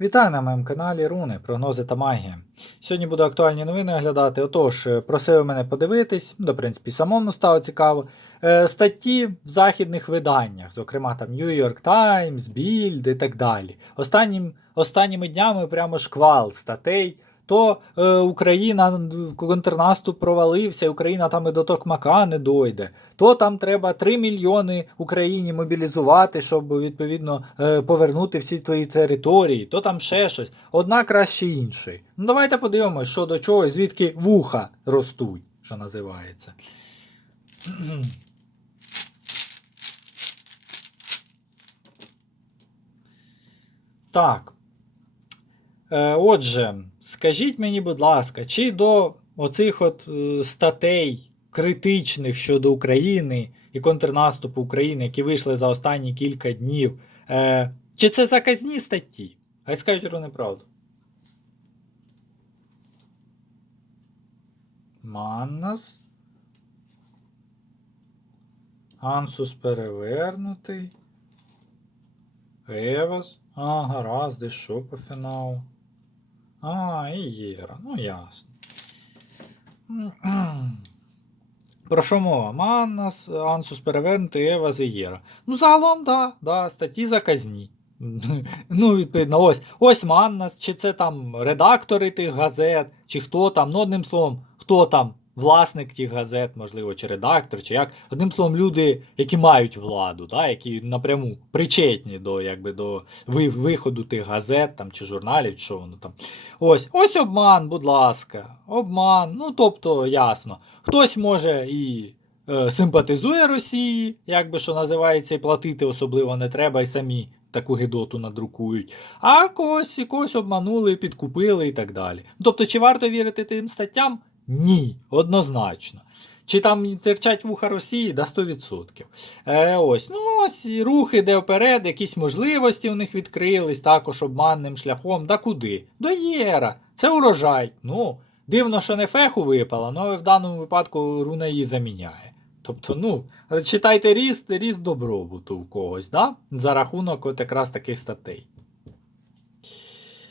Вітаю на моєму каналі Руни, прогнози та магія. Сьогодні буду актуальні новини оглядати. Отож, просив мене подивитись, ну, в принципі, самому стало цікаво. Е, статті в західних виданнях, зокрема там New York Times, Bild і так далі. Останнім, останніми днями прямо шквал статей. То е, Україна контрнаступ провалився, Україна там і до Токмака не дойде. То там треба 3 мільйони Україні мобілізувати, щоб відповідно е, повернути всі твої території, то там ще щось. Одна краще іншої. Ну давайте подивимось, що до чого, звідки вуха ростуть, що називається. Так. Е, Отже, скажіть мені, будь ласка, чи до оцих от е, статей критичних щодо України і контрнаступу України, які вийшли за останні кілька днів, е, чи це заказні статті? Хай скажуть про неправду. Маннас. Ансус перевернутий. Евас. А, гаразд, і що по фіналу? А, і. Ну, ясно. Про що мова? Маннас, Ансус перевернутий, Ева з Єра. Ну, загалом, да, да, статті заказні. Ну, відповідно, ось ось Маннас, чи це там редактори тих газет, чи хто там, ну, одним словом, хто там власник тих газет, можливо, чи редактор, чи як. Одним словом, люди, які мають владу, да, які напряму причетні до якби, до виходу тих газет там, чи журналів, чи що воно там. Ось, ось обман, будь ласка, обман. Ну, тобто, ясно. Хтось може і е, симпатизує Росії, як би що називається, і платити особливо не треба, і самі таку гидоту надрукують. А когось і когось обманули, підкупили і так далі. Тобто, чи варто вірити тим статтям? Ні, однозначно. Чи там терчать вуха Росії до 100%. Е, ось, ну ось і рух іде вперед, якісь можливості у них відкрились, також обманним шляхом. Да куди? До Єра. Це урожай. Ну, дивно, що не феху випала, але в даному випадку руна її заміняє. Тобто, ну, читайте ріст, ріст добробуту у когось, да? за рахунок от якраз таких статей.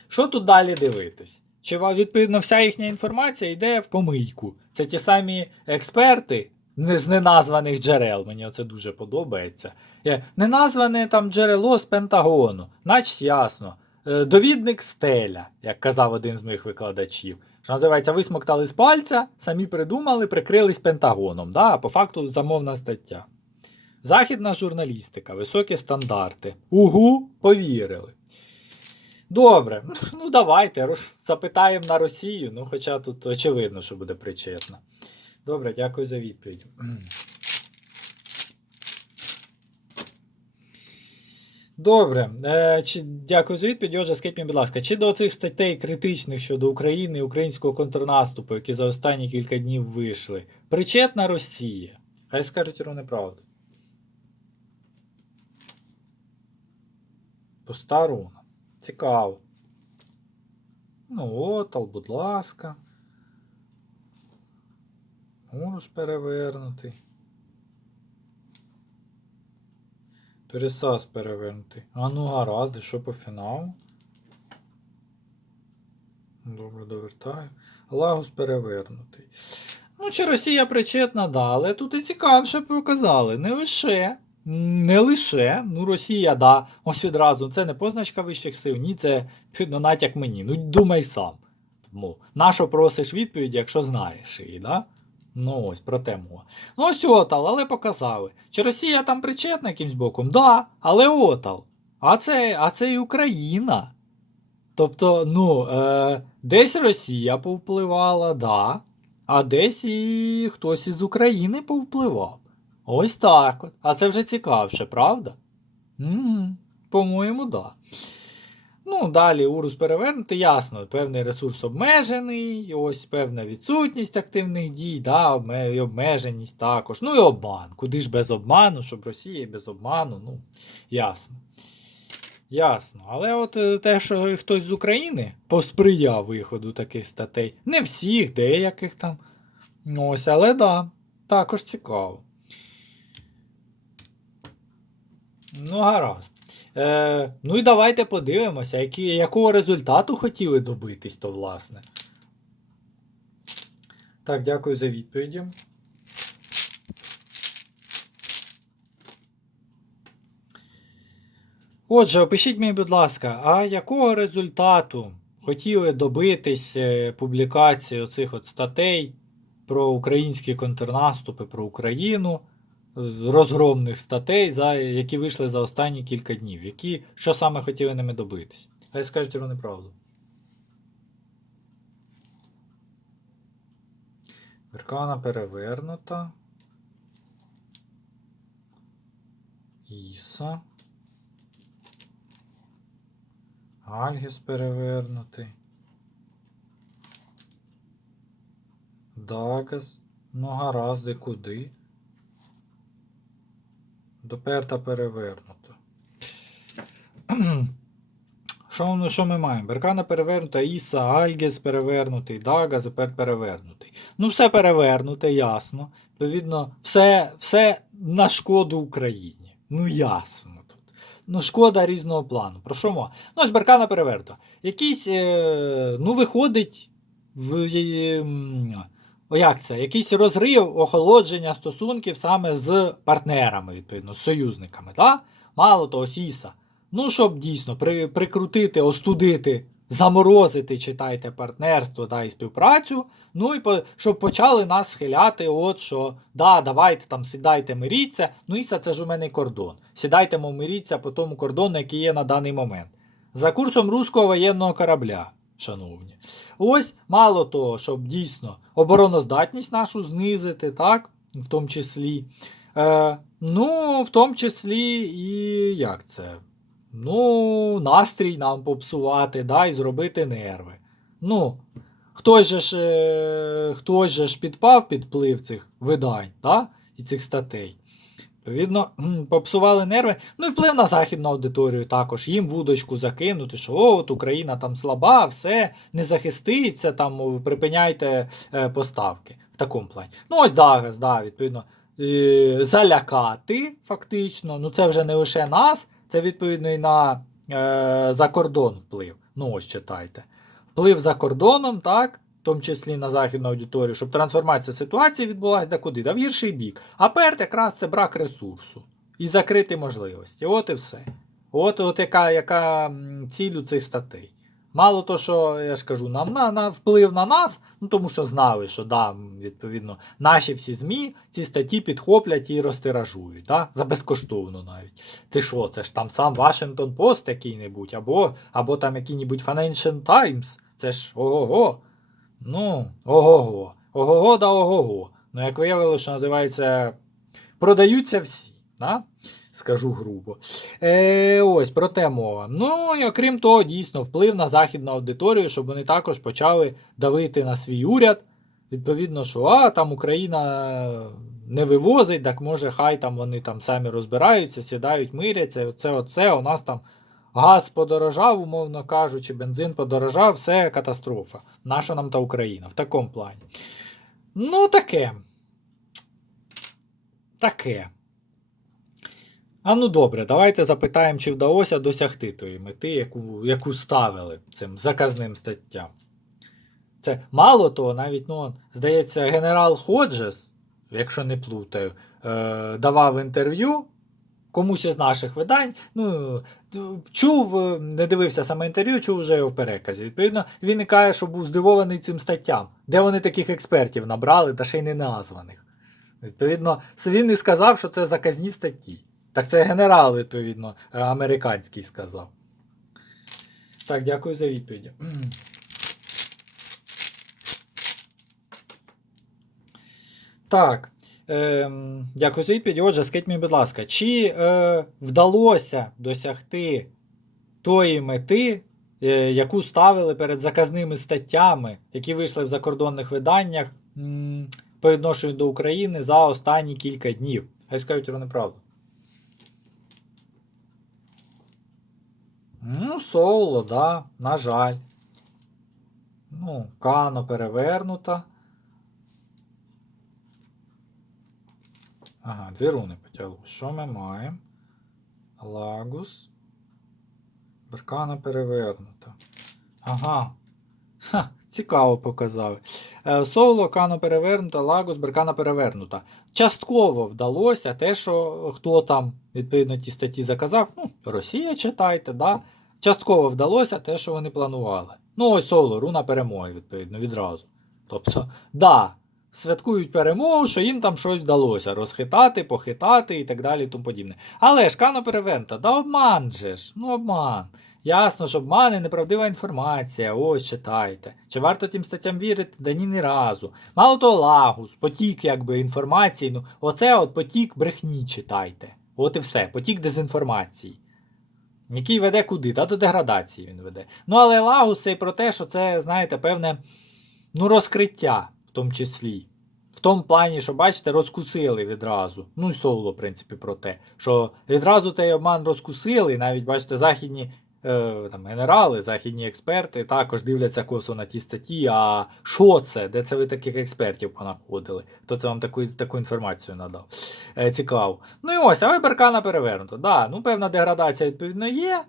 Що тут далі дивитись? Чи відповідно вся їхня інформація йде в помийку? Це ті самі експерти з неназваних джерел. Мені це дуже подобається. Неназване там джерело з Пентагону, значить ясно. Е, Довідник стеля, як казав один з моїх викладачів. Що називається, висмоктали з пальця, самі придумали, прикрились Пентагоном. Да? А по факту замовна стаття. Західна журналістика, високі стандарти. Угу, повірили. Добре, ну давайте запитаємо на Росію, ну хоча тут очевидно, що буде причетно. Добре, дякую за відповідь. Добре, е, чи, дякую за відповідь. Отже, скажіть мені, будь ласка, чи до цих статей критичних щодо України і українського контрнаступу, які за останні кілька днів вийшли, причетна Росія? Хай скажуть ровно правду. Пуста руна. Цікаво. Ну, отал, будь ласка. Урус перевернутий. Торісас перевернутий. А ну гаразд, що по фіналу? Добре, довертаю. Лагус перевернутий. Ну, чи Росія причетна, да, але тут і цікавіше показали. Не лише. Не лише. Ну, Росія, да. Ось відразу. Це не позначка вищих сил, ні, це відповідно натяк мені. Ну, думай сам. Тому, нащо просиш відповідь, якщо знаєш її, да? Ну ось про те мова. Ну ось отал, але показали. Чи Росія там причетна якимсь боком? Да, але отал. А це, а це і Україна. Тобто, ну, е, десь Росія повпливала, да, а десь і хтось із України повпливав. Ось так от. А це вже цікавше, правда? По-моєму, да. Ну, далі урус перевернути, ясно, певний ресурс обмежений, ось певна відсутність активних дій, да, і обмеженість також. Ну і обман. Куди ж без обману, щоб Росія без обману, ну, ясно. Ясно. Але от е, те, що хтось з України посприяв виходу таких статей, не всіх, деяких там. Ось, але да, також цікаво. Ну, гаразд. Е, ну і давайте подивимося, які, якого результату хотіли добитись, то власне. Так, дякую за відповіді. Отже, опишіть мені, будь ласка, а якого результату хотіли добитись е, публікації оцих от статей про українські контрнаступи, про Україну, розгромних статей, за, які вийшли за останні кілька днів? Які, що саме хотіли ними добитись? Хай скажуть вони правду. Веркана перевернута. Іса. Альгіс перевернутий. Дагас. Ну, гаразд, і куди? Доперта перевернуто. Що, що ми маємо? Беркана перевернута, Іса, Альгіс перевернутий, Дагас, тепер перевернутий. Ну, все перевернуте, ясно. Відповідно, все, все на шкоду Україні. Ну, ясно тут. Ну, шкода різного плану. Про що мова? Ну, ось Беркана перевернута. Якийсь, е, ну, виходить в. е, О, як це? Якийсь розрив охолодження стосунків саме з партнерами, відповідно, з союзниками. Да? Мало того, Сіса. Ну, щоб дійсно при, прикрутити, остудити, заморозити, читайте, партнерство да, і співпрацю. Ну і по, щоб почали нас схиляти, от що да, давайте там сідайте, миріться. Ну, Іса, це ж у мене кордон. Сідайте, миріться по тому кордону, який є на даний момент. За курсом руського воєнного корабля, шановні. Ось мало того, щоб дійсно обороноздатність нашу знизити, так, в тому числі. Е, ну, в тому числі і як це? Ну, настрій нам попсувати, да, і зробити нерви. Ну, хтось же ж, е, хтось же ж підпав під вплив цих видань, да, і цих статей. Відповідно, попсували нерви. Ну і вплив на західну аудиторію також. Їм вудочку закинути, що от Україна там слаба, все, не захиститься, там припиняйте е, поставки в такому плані. Ну, ось Дагас, да, відповідно, залякати фактично. Ну, це вже не лише нас, це відповідно і на е, за кордон вплив. Ну, ось читайте. Вплив за кордоном, так, в тому числі на західну аудиторію, щоб трансформація ситуації відбулася да куди? Да в гірший бік. А перт якраз це брак ресурсу і закриті можливості. От і все. От, от яка, яка ціль у цих статей. Мало то, що я ж кажу, нам на, на вплив на нас, ну тому що знали, що да, відповідно, наші всі ЗМІ ці статті підхоплять і розтиражують, да? за безкоштовно навіть. Ти що, це ж там сам Washington Post який-небудь, або, або там який-небудь Financial Times. Це ж ого-го. Ну, ого-го. Ого-го да ого-го. Ну, як виявилося, що називається продаються всі. Да? Скажу грубо. Е, ось про те мова. Ну і окрім того, дійсно, вплив на західну аудиторію, щоб вони також почали давити на свій уряд. Відповідно, що а, там Україна не вивозить, так може, хай там вони там самі розбираються, сідають, миряться. Оце, оце, у нас там газ подорожав, умовно кажучи, бензин подорожав, все катастрофа. Наша нам та Україна в такому плані. Ну, таке. Таке. А ну добре, давайте запитаємо, чи вдалося досягти тої мети, яку, яку ставили цим заказним статтям. Це мало того, навіть, ну, здається, генерал Ходжес, якщо не плутаю, е, давав інтерв'ю комусь із наших видань. Ну, чув, е, не дивився саме інтерв'ю, чув вже його в переказі. Відповідно, він і каже, що був здивований цим статтям. Де вони таких експертів набрали, та ще й не названих. Відповідно, він і сказав, що це заказні статті. Так це генерал, відповідно, е, американський сказав. Так, дякую за відповіді. Так. Ем, дякую за відповідь. Отже, скажіть мені, будь ласка, чи е, вдалося досягти тої мети, е, яку ставили перед заказними статтями, які вийшли в закордонних виданнях м, по відношенню до України за останні кілька днів? Хай скажуть вони правду. Ну, соло, да, на жаль. Ну, Кано перевернута. Ага, дві руни потягло. Що ми маємо? Лагус. Беркана перевернута. Ага. Ха, цікаво показали. Е, Соло, Кано перевернута, Лагос, Беркана перевернута. Частково вдалося те, що хто там, відповідно, ті статті заказав. Ну, Росія читайте, да? Частково вдалося те, що вони планували. Ну, ось соло, руна перемоги, відповідно, відразу. Тобто, да, святкують перемогу, що їм там щось вдалося розхитати, похитати і так далі і тому подібне. Але ж Кано перевернута, да обман же ж, ну обман. Ясно, що обман і неправдива інформація, ось читайте. Чи варто тим статтям вірити? Да ні, ні разу. Мало того, лагус, потік якби інформації. Ну, оце от потік брехні читайте. От і все, потік дезінформації. Який веде куди? Та до деградації він веде. Ну, але лагус і про те, що це, знаєте, певне ну, розкриття тому числі. В тому плані, що, бачите, розкусили відразу. Ну і соло, в принципі, про те, що відразу цей обман розкусили, навіть, бачите, західні е, там, генерали, західні експерти також дивляться косо на ті статті. А що це? Де це ви таких експертів понаходили? Хто це вам таку, таку інформацію надав? Е, цікаво. Ну і ось, а ви Беркана перевернуто. Да, ну певна деградація, відповідно, є.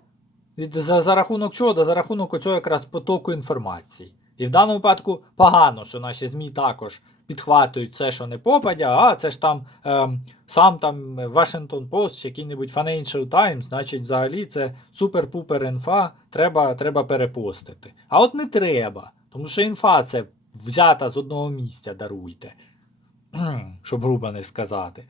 Від, за, за рахунок чого? Да, за рахунок оцього якраз потоку інформації. І в даному випадку погано, що наші ЗМІ також підхватують все, що не попадя, а це ж там ем, сам там Washington Post чи який-небудь Financial Times, значить, взагалі це супер-пупер інфа, треба, треба перепостити. А от не треба, тому що інфа це взята з одного місця, даруйте. Щоб грубо не сказати.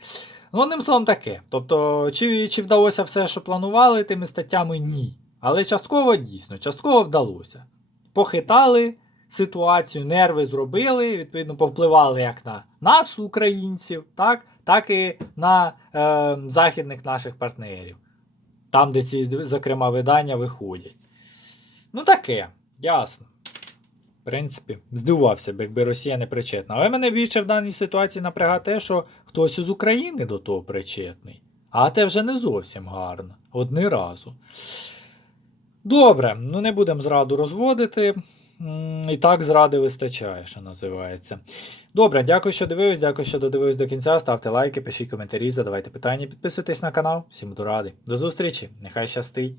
Ну, одним словом, таке. Тобто, чи, чи вдалося все, що планували тими статтями? Ні. Але частково дійсно, частково вдалося. Похитали ситуацію, нерви зробили, відповідно, повпливали як на нас, українців, так, так і на е, західних наших партнерів. Там, де ці, зокрема, видання виходять. Ну, таке, ясно. В принципі, здивувався б, якби Росія не причетна. Але мене більше в даній ситуації напрягає те, що хтось із України до того причетний. А те вже не зовсім гарно. Одни разу. Добре, ну не будемо зраду розводити. І так зради вистачає, що називається. Добре, дякую, що дивились, дякую, що додивились до кінця. Ставте лайки, пишіть коментарі, задавайте питання, підписуйтесь на канал. Всім буду радий. До зустрічі, нехай щастить.